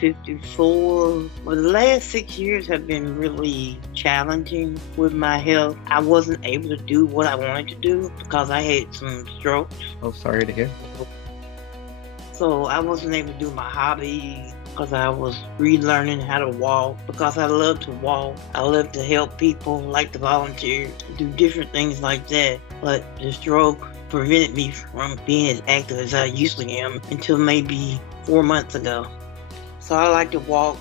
54. Well, the last 6 years have been really challenging with my health. I wasn't able to do what I wanted to do because I had some strokes. Oh, sorry to hear. So I wasn't able to do my hobby because I was relearning how to walk because I love to walk. I love to help people, like to volunteer, do different things like that. But the stroke prevented me from being as active as I usually am until maybe 4 months ago. So I like to walk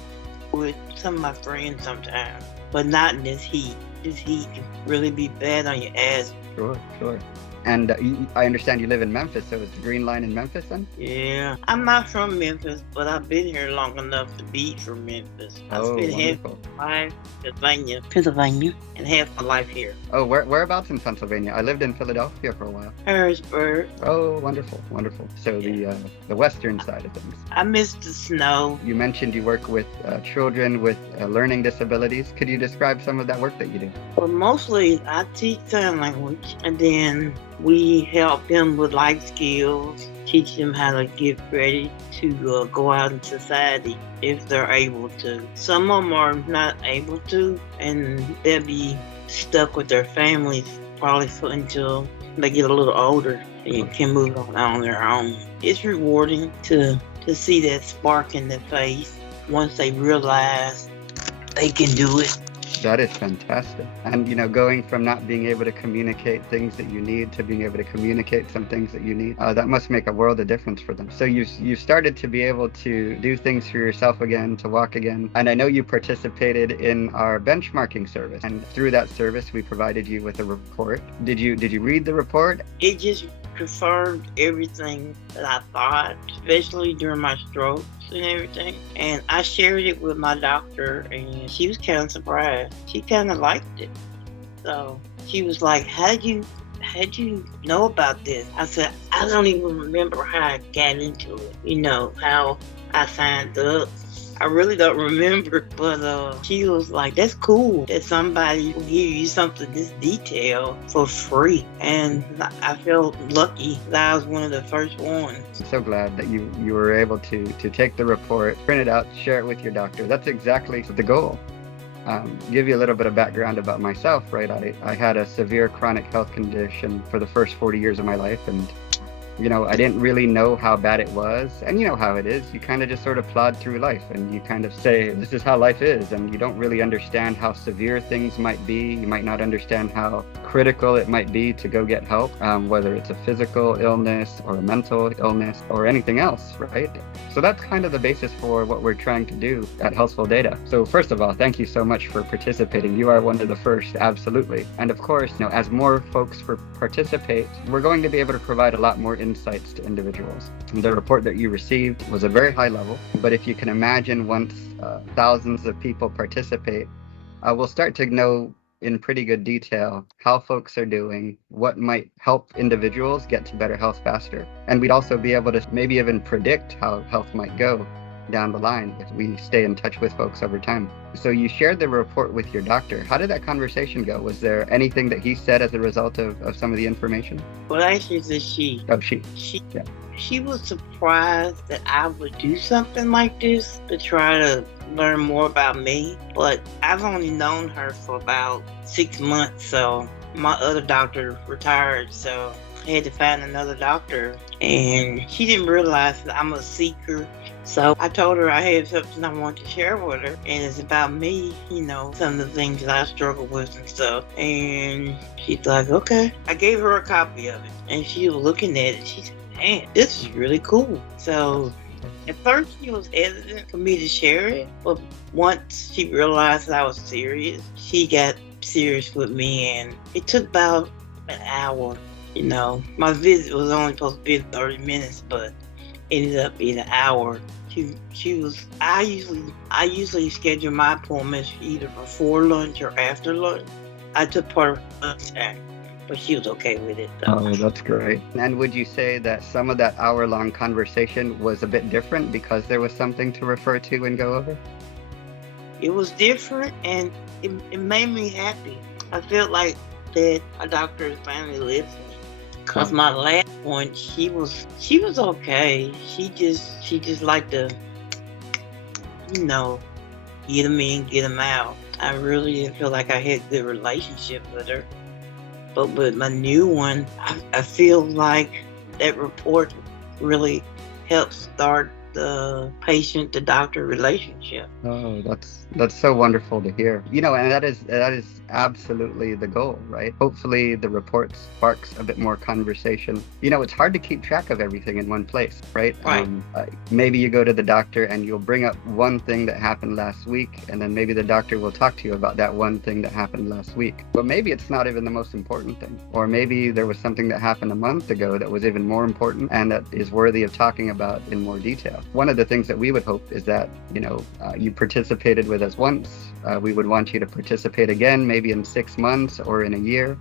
with some of my friends sometimes, but not in this heat. This heat can really be bad on your ass. Sure, sure. And I understand you live in Memphis, so is the Green Line in Memphis then? Yeah, I'm not from Memphis, but I've been here long enough to be from Memphis. I Oh, spent half wonderful. my life in Pennsylvania, and half my life here. Oh, whereabouts in Pennsylvania? I lived in Philadelphia for a while. Harrisburg. Oh, wonderful, wonderful. So the western side of things. I miss the snow. You mentioned you work with children with learning disabilities. Could you describe some of that work that you do? But mostly, I teach sign language, and then we help them with life skills, teach them how to get ready to go out in society if they're able to. Some of them are not able to, and they'll be stuck with their families probably until they get a little older and can move on their own. It's rewarding to see that spark in their face once they realize they can do it. That is fantastic. And, going from not being able to communicate things that you need to being able to communicate some things that you need, that must make a world of difference for them. So you started to be able to do things for yourself again, to walk again. And I know you participated in our benchmarking service. And through that service, we provided you with a report. Did you read the report? It just confirmed everything that I thought, especially during my strokes and everything. And I shared it with my doctor, and she was kind of surprised. She kind of liked it. So she was like, how'd you know about this? I said, I don't even remember how I got into it, how I signed up. I really don't remember, but she was like, that's cool that somebody will give you something this detailed for free. And I felt lucky that I was one of the first ones. I'm so glad that you were able to take the report, print it out, share it with your doctor. That's exactly the goal. Give you a little bit of background about myself, right? I had a severe chronic health condition for the first 40 years of my life, and I didn't really know how bad it was. And you know how it is. You kind of just sort of plod through life and you kind of say, this is how life is. And you don't really understand how severe things might be. You might not understand how critical it might be to go get help, whether it's a physical illness or a mental illness or anything else, right? So that's kind of the basis for what we're trying to do at Healthful Data. So first of all, thank you so much for participating. You are one of the first, absolutely. And of course, as more folks participate, we're going to be able to provide a lot more insights to individuals. The report that you received was a very high level, but if you can imagine once thousands of people participate, we'll start to know in pretty good detail how folks are doing, what might help individuals get to better health faster. And we'd also be able to maybe even predict how health might go down the line if we stay in touch with folks over time. So you shared the report with your doctor. How did that conversation go? Was there anything that he said as a result of some of the information? Well, actually, it's a she. Oh, she. Yeah. She was surprised that I would do something like this to try to learn more about me. But I've only known her for about 6 months, so my other doctor retired, so I had to find another doctor. And she didn't realize that I'm a seeker. So I told her I had something I wanted to share with her, and it's about me, some of the things that I struggle with and stuff. And she's like, okay. I gave her a copy of it, and she was looking at it. She said, man, this is really cool. So at first she was hesitant for me to share it, but once she realized that I was serious, she got serious with me, and it took about an hour. My visit was only supposed to be 30 minutes, but ended up being an hour. I usually schedule my appointments either before lunch or after lunch. I took part of lunch time, but she was okay with it, though. Oh, that's great. And would you say that some of that hour-long conversation was a bit different because there was something to refer to and go over? It was different, and it made me happy. I felt like that a doctor finally listened. Cause my last one, she was okay. She just liked to you know, get them in, get them out. I really didn't feel like I had a good relationship with her. But with my new one, I feel like that report really helped start the patient to doctor relationship. Oh, that's so wonderful to hear. And that is absolutely the goal, right? Hopefully the report sparks a bit more conversation. It's hard to keep track of everything in one place, right? Right. Maybe you go to the doctor and you'll bring up one thing that happened last week, and then maybe the doctor will talk to you about that one thing that happened last week. But maybe it's not even the most important thing. Or maybe there was something that happened a month ago that was even more important and that is worthy of talking about in more detail. One of the things that we would hope is that, you participated with us once. We would want you to participate again, maybe in 6 months or in a year,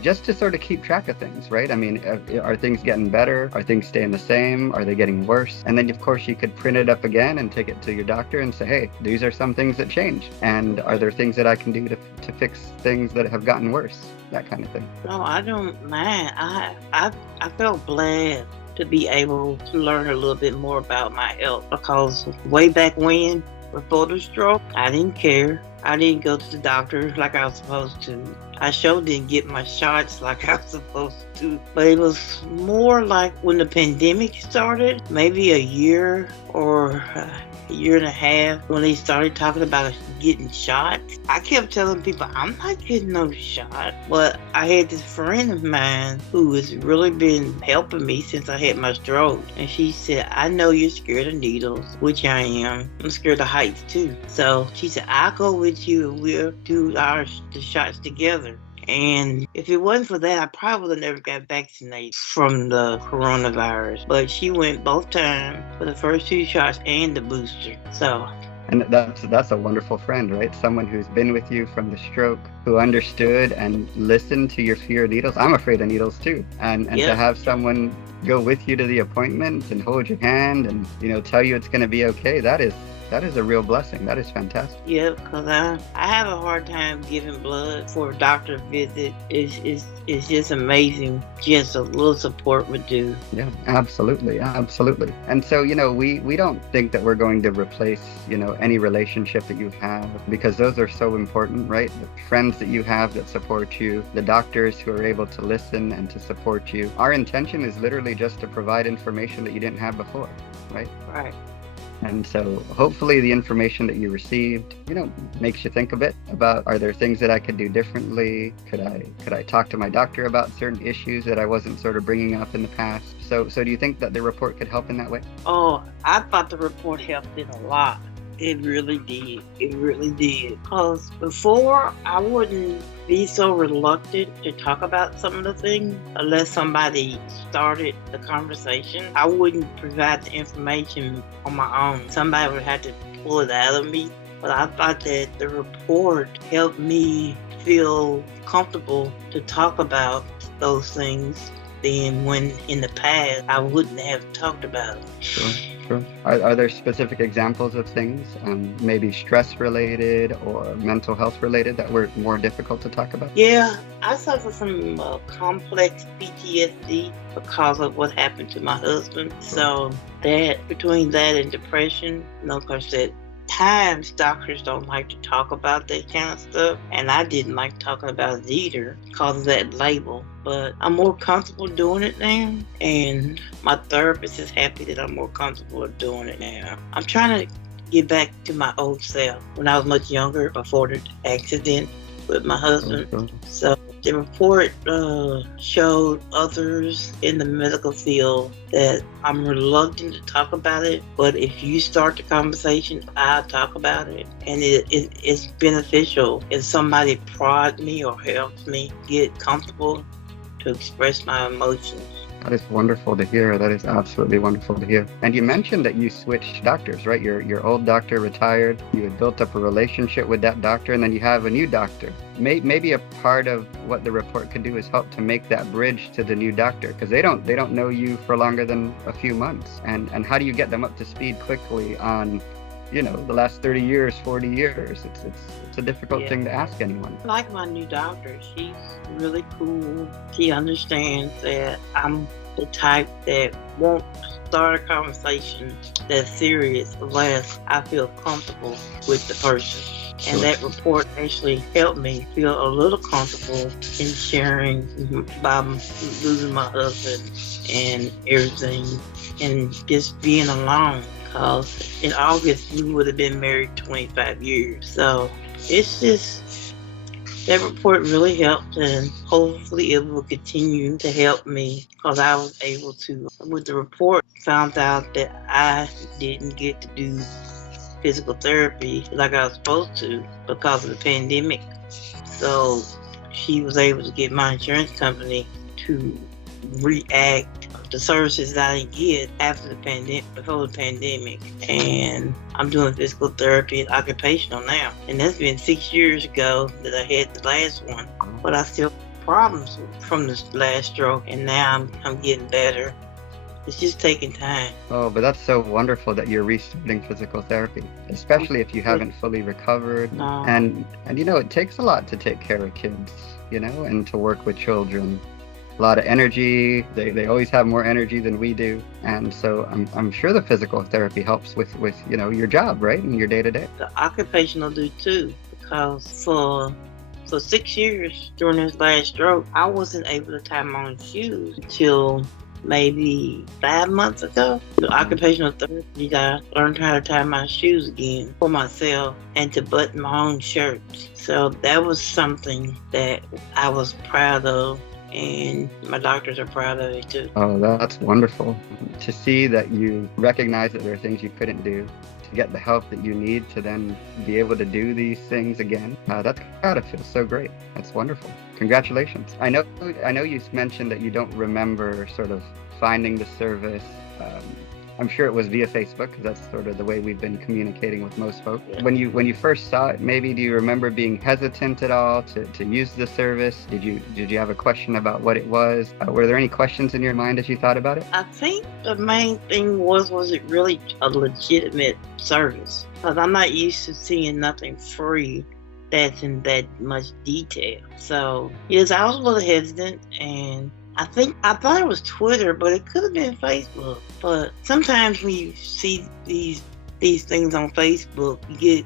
just to sort of keep track of things, right? I mean, are things getting better? Are things staying the same? Are they getting worse? And then, of course, you could print it up again and take it to your doctor and say, hey, these are some things that changed. And are there things that I can do to fix things that have gotten worse? That kind of thing. No, I don't mind. I felt glad to be able to learn a little bit more about my health, because way back when, before the stroke, I didn't care. I didn't go to the doctor like I was supposed to. I sure didn't get my shots like I was supposed to. But it was more like when the pandemic started, maybe a year or a year and a half, when they started talking about getting shots. I kept telling people, I'm not getting no shot. But I had this friend of mine who has really been helping me since I had my stroke. And she said, I know you're scared of needles, which I am. I'm scared of heights too. So she said, I'll go with you and we'll do the shots together. And if it wasn't for that, I probably would have never got vaccinated from the coronavirus. But she went both times for the first 2 shots and the booster. And that's a wonderful friend, right? Someone who's been with you from the stroke, who understood and listened to your fear of needles. I'm afraid of needles too. And to have someone go with you to the appointment and hold your hand and, tell you it's going to be okay, that is a real blessing. That is fantastic. Yeah, because I have a hard time giving blood for a doctor visit. It's just amazing. Just a little support would do. Yeah, absolutely. Absolutely. And so, we don't think that we're going to replace, any relationship that you have, because those are so important, right? The friends that you have that support you, the doctors who are able to listen and to support you. Our intention is literally just to provide information that you didn't have before, right? Right. And so hopefully the information that you received, makes you think a bit about, are there things that I could do differently? Could I talk to my doctor about certain issues that I wasn't sort of bringing up in the past? So do you think that the report could help in that way? Oh, I thought the report helped it a lot. It really did. It really did. Because before, I wouldn't be so reluctant to talk about some of the things unless somebody started the conversation. I wouldn't provide the information on my own. Somebody would have to pull it out of me. But I thought that the report helped me feel comfortable to talk about those things than when in the past I wouldn't have talked about it. Sure. Are there specific examples of things, maybe stress related or mental health related, that were more difficult to talk about? Yeah, I suffer from complex PTSD because of what happened to my husband. So between that and depression, because at times doctors don't like to talk about that kind of stuff, and I didn't like talking about it either because of that label. But I'm more comfortable doing it now, and my therapist is happy that I'm more comfortable doing it now. I'm trying to get back to my old self when I was much younger, before the accident with my husband. Okay. So the report showed others in the medical field that I'm reluctant to talk about it, but if you start the conversation, I'll talk about it. And it's beneficial if somebody prods me or helps me get comfortable to express my emotions. That is wonderful to hear. That is absolutely wonderful to hear. And you mentioned that you switched doctors, right? Your old doctor retired. You had built up a relationship with that doctor, and then you have a new doctor. Maybe a part of what the report could do is help to make that bridge to the new doctor, because they don't know you for longer than a few months. And how do you get them up to speed quickly on, the last 30 years, 40 years? It's a difficult thing to ask anyone. Like my new doctor, she's really cool. She understands that I'm the type that won't start a conversation that's serious unless I feel comfortable with the person. And that report actually helped me feel a little comfortable in sharing about losing my husband and everything and just being alone. Because in August, we would have been married 25 years. So it's just, that report really helped, and hopefully it will continue to help me because I was able to, with the report, found out that I didn't get to do physical therapy like I was supposed to because of the pandemic. So she was able to get my insurance company to react the services that I didn't get after the pandemic, before the pandemic. And I'm doing physical therapy and occupational now. And that's been 6 years ago that I had the last one. But I still have problems from this last stroke, and now I'm getting better. It's just taking time. Oh, but that's so wonderful that you're restarting physical therapy, especially if you haven't fully recovered. No. And it takes a lot to take care of kids, and to work with children. A lot of energy. They always have more energy than we do. And so I'm sure the physical therapy helps with your job, right? And your day-to-day. The occupational do too, because for 6 years during this last stroke, I wasn't able to tie my own shoes until maybe 5 months ago. The occupational therapy, I learned how to tie my shoes again for myself and to button my own shirts. So that was something that I was proud of, and my doctors are proud of it too. Oh, that's wonderful to see that you recognize that there are things you couldn't do, to get the help that you need to then be able to do these things again. That's gotta feel so great. That's wonderful. Congratulations. I know you mentioned that you don't remember sort of finding the service. I'm sure it was via Facebook, because that's sort of the way we've been communicating with most folks. Yeah. When you first saw it, maybe do you remember being hesitant at all to use the service? Did you have a question about what it was? Were there any questions in your mind as you thought about it? I think the main thing was it really a legitimate service? Because I'm not used to seeing nothing free that's in that much detail. So yes, I was a little hesitant, and I thought it was Twitter, but it could have been Facebook. But sometimes when you see these things on Facebook, you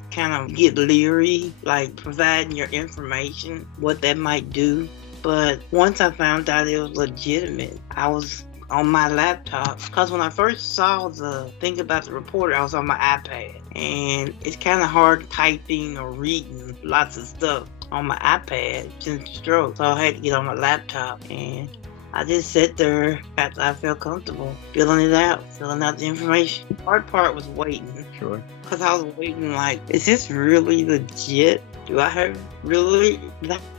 get leery, like providing your information, what that might do. But once I found out it was legitimate, I was on my laptop, because when I first saw the thing about the report, I was on my iPad, and it's kind of hard typing or reading lots of stuff on my iPad since the stroke, so I had to get on my laptop, and I just sat there after I felt comfortable, filling out the information. The hard part was waiting. Sure. Because I was waiting like, is this really legit? Do I have really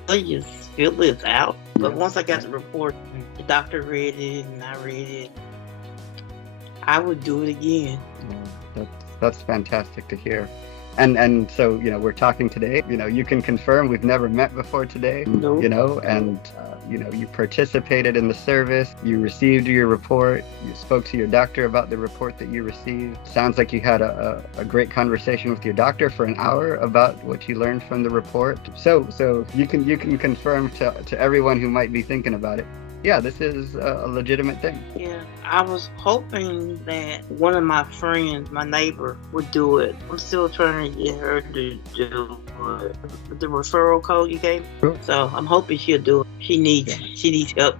just fill this out? But once I got the report, the doctor read it and I read it, I would do it again. Yeah, that's fantastic to hear. And so, we're talking today, you can confirm we've never met before today, Nope. And you participated in the service, you received your report, you spoke to your doctor about the report that you received. Sounds like you had a great conversation with your doctor for an hour about what you learned from the report. So you can confirm to everyone who might be thinking about it. Yeah, this is a legitimate thing. Yeah, I was hoping that one of my friends, my neighbor, would do it. I'm still trying to get her to do it. The referral code you gave me. Sure. So I'm hoping she'll do it. She needs help.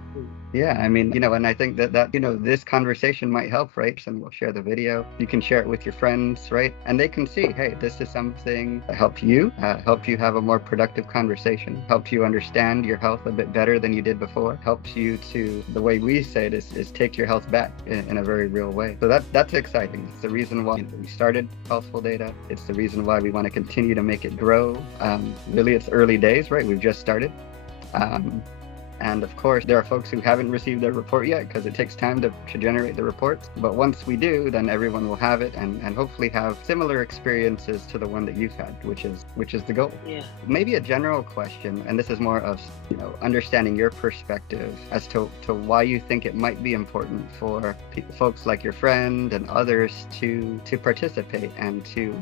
Yeah, I mean, and I think that this conversation might help, right? And we'll share the video. You can share it with your friends, right? And they can see, hey, this is something that helped you have a more productive conversation, helped you understand your health a bit better than you did before, helps you to, the way we say it is take your health back in a very real way. So that's exciting. It's the reason why we started Healthful Data. It's the reason why we want to continue to make it grow. Really, it's early days, right? We've just started. And of course, there are folks who haven't received their report yet because it takes time to generate the reports. But once we do, then everyone will have it and hopefully have similar experiences to the one that you've had, which is the goal. Yeah. Maybe a general question, and this is more of understanding your perspective as to why you think it might be important for folks like your friend and others to participate and to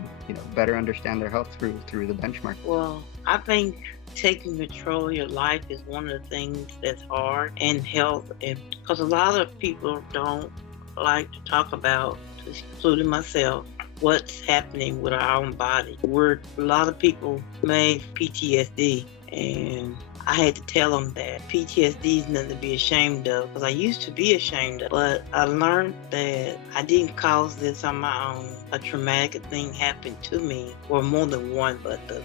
better understand their health through the benchmark. Well, I think taking control of your life is one of the things that's hard, and health, and because a lot of people don't like to talk about, including myself, what's happening with our own body. A lot of people made PTSD, and I had to tell them that PTSD is nothing to be ashamed of, because I used to be ashamed of, but I learned that I didn't cause this on my own. A traumatic thing happened to me, or more than one, but the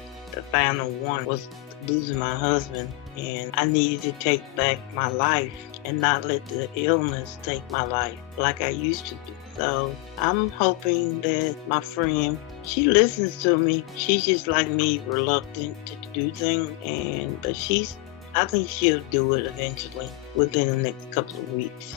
final one was losing my husband, and I needed to take back my life and not let the illness take my life like I used to do. So I'm hoping that my friend, she listens to me. She's just like me, reluctant to do things, but I think she'll do it eventually within the next couple of weeks.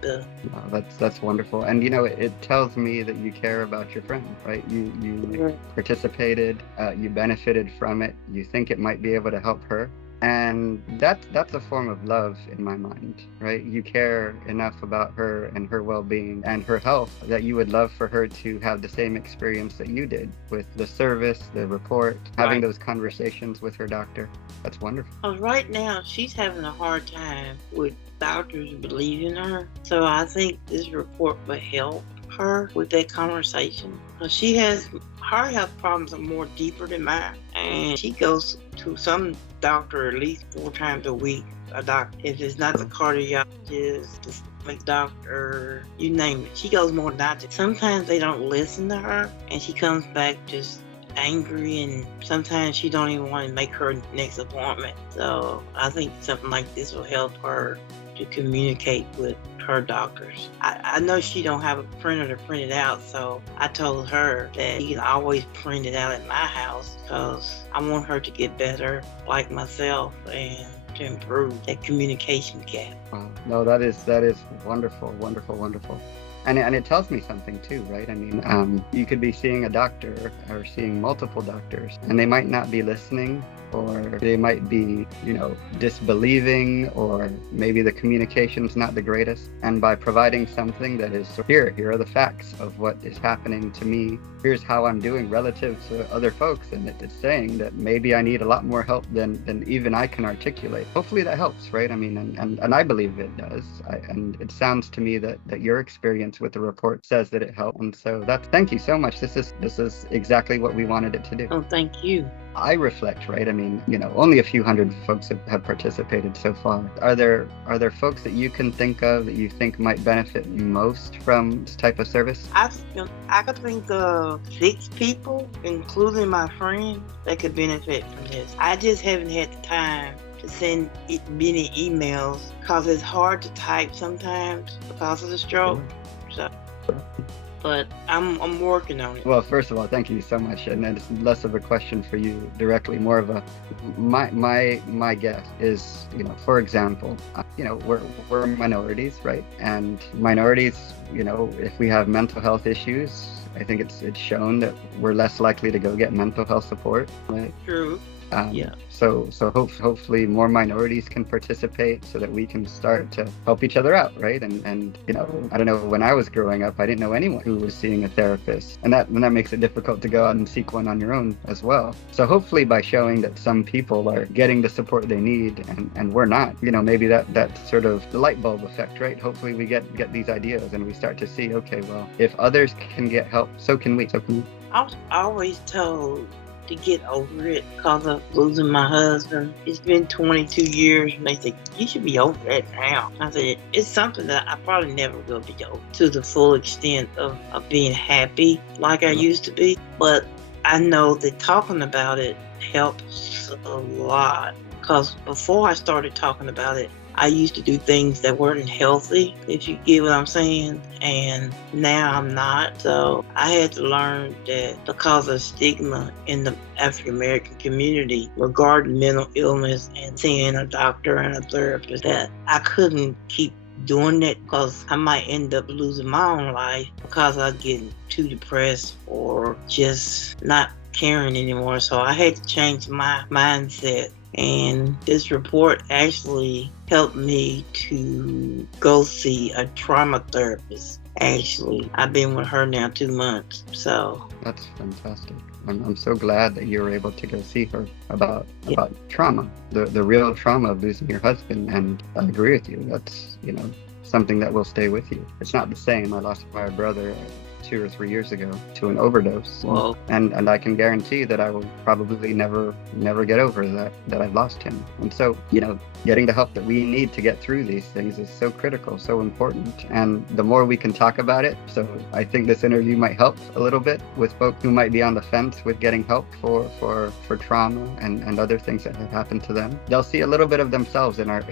Wow, that's wonderful. And it tells me that you care about your friend, right? You participated, you benefited from it, you think it might be able to help her. And that's a form of love in my mind, right? You care enough about her and her well-being and her health that you would love for her to have the same experience that you did with the service, the report, having those conversations with her doctor. That's wonderful. Right now, she's having a hard time with doctors believing her. So I think this report will help her with that conversation. Her health problems are more deeper than mine, and she goes to some doctor at least 4 times a week. A doctor, if it's not the cardiologist, the stomach doctor, you name it, she goes more than I do. Sometimes they don't listen to her, and she comes back just angry, and sometimes she don't even want to make her next appointment. So I think something like this will help her to communicate with her doctors. I know she don't have a printer to print it out, so I told her that you can always print it out at my house, because I want her to get better like myself and to improve that communication gap. No, that is wonderful, wonderful, wonderful. And it tells me something too, right? I mean, you could be seeing a doctor or seeing multiple doctors, and they might not be listening, or they might be, disbelieving, or maybe the communication's not the greatest. And by providing something that is, here are the facts of what is happening to me, here's how I'm doing relative to other folks, and it's saying that maybe I need a lot more help than even I can articulate. Hopefully that helps, right? I mean, and I believe it does. And it sounds to me that your experience with the report says that it helped. And so thank you so much. This is exactly what we wanted it to do. Oh, thank you. I reflect, right? I mean, only a few hundred folks have participated so far. Are there folks that you can think of that you think might benefit most from this type of service? I could think of 6 people, including my friend, that could benefit from this. I just haven't had the time to send many emails, because it's hard to type sometimes because of the stroke. So, but I'm working on it. Well, first of all, thank you so much. And it's less of a question for you directly, more of a my guess is, for example, we're minorities, right? And minorities, if we have mental health issues, I think it's shown that we're less likely to go get mental health support, right? True. Yeah. So hopefully more minorities can participate so that we can start to help each other out, right? And I don't know, when I was growing up, I didn't know anyone who was seeing a therapist, and that makes it difficult to go out and seek one on your own as well. So hopefully by showing that some people are getting the support they need and we're not, maybe that's sort of the light bulb effect, right? Hopefully we get these ideas and we start to see, okay, well, if others can get help, so can we. I was always told to get over it because of losing my husband. It's been 22 years, and they said, you should be over that now. I said, it's something that I probably never will be over to the full extent of being happy like I used to be. But I know that talking about it helps a lot, because before I started talking about it, I used to do things that weren't healthy, if you get what I'm saying, and now I'm not. So I had to learn that because of stigma in the African American community regarding mental illness and seeing a doctor and a therapist, that I couldn't keep doing that, because I might end up losing my own life because I was getting too depressed or just not caring anymore. So I had to change my mindset. And this report actually helped me to go see a trauma therapist. Actually, I've been with her now 2 months. So that's fantastic. I'm so glad that you were able to go see her about Yeah. trauma, the real trauma of losing your husband. And I agree with you. That's, something that will stay with you. It's not the same. I lost my brother 2 or 3 years ago to an overdose. Whoa. And I can guarantee that I will probably never get over that I've lost him. And so, getting the help that we need to get through these things is so critical, so important. And the more we can talk about it, so I think this interview might help a little bit with folks who might be on the fence with getting help for trauma and other things that have happened to them. They'll see a little bit of themselves in our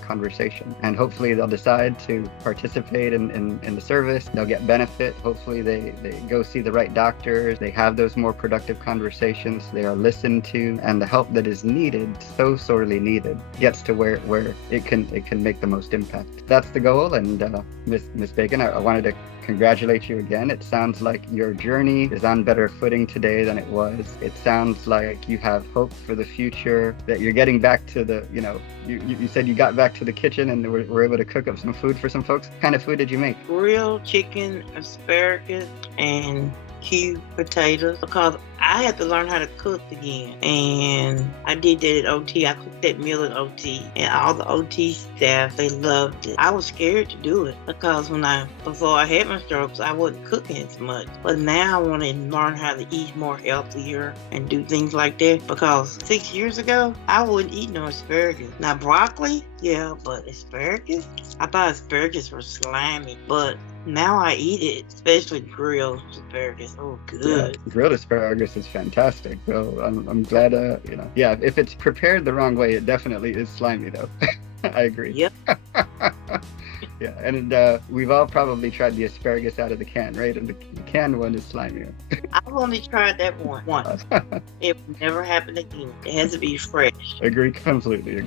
conversation, and hopefully they'll decide to participate in the service. They'll get benefit. Hopefully they go see the right doctors. They have those more productive conversations. They are listened to, and the help that is needed, so sorely needed, gets to where it can make the most impact. That's the goal. And Miss Bacon, I wanted to congratulate you again. It sounds like your journey is on better footing today than it was. It sounds like you have hope for the future, that you're getting back to the, you said you got back to the kitchen and were able to cook up some food for some folks. What kind of food did you make? Grilled chicken, asparagus, and cubed potatoes, because I had to learn how to cook again. And I did that at OT. I cooked that meal at OT, and all the OT staff, they loved it. I was scared to do it because before I had my strokes, I wasn't cooking as much. But now I want to learn how to eat more healthier and do things like that, because 6 years ago, I wouldn't eat no asparagus. Now broccoli, yeah, but asparagus? I thought asparagus were slimy, but now I eat it, especially grilled asparagus. Oh, good. Yeah, grilled asparagus is fantastic. So I'm glad, if it's prepared the wrong way, it definitely is slimy though. I agree. Yep. Yeah, and we've all probably tried the asparagus out of the can, right? And the canned one is slimier. I've only tried that once. It will never happen again. It has to be fresh. Agree completely.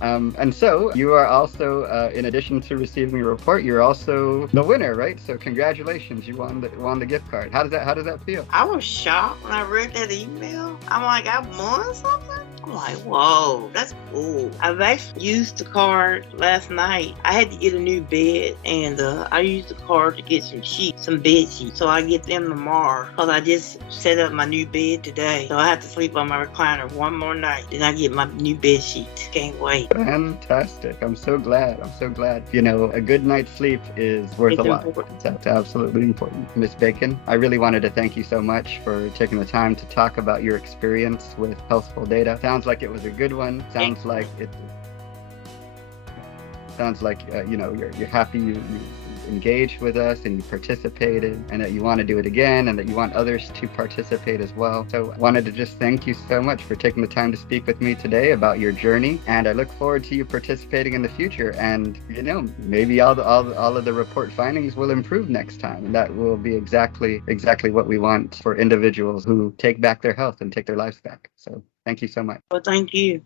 And so you are also, in addition to receiving your report, you're also the winner, right? So congratulations, you won the gift card. How does that feel? I was shocked when I read that email. I'm like, I won something? I'm like, whoa, that's cool. I've actually used the card last night. I had to get a new bed, and I used the card to get some bed sheets. So I get them tomorrow, because I just set up my new bed today. So I have to sleep on my recliner one more night. Then I get my new bed sheets. Can't wait. Fantastic. I'm so glad. A good night's sleep is worth a lot. It's absolutely important. Miss Bacon, I really wanted to thank you so much for taking the time to talk about your experience with Healthful Data. Sounds like it was a good one. Sounds like you're happy you engaged with us and you participated, and that you want to do it again, and that you want others to participate as well. So I wanted to just thank you so much for taking the time to speak with me today about your journey, and I look forward to you participating in the future. And maybe all of the report findings will improve next time, and that will be exactly what we want for individuals who take back their health and take their lives back. So thank you so much. Well, thank you.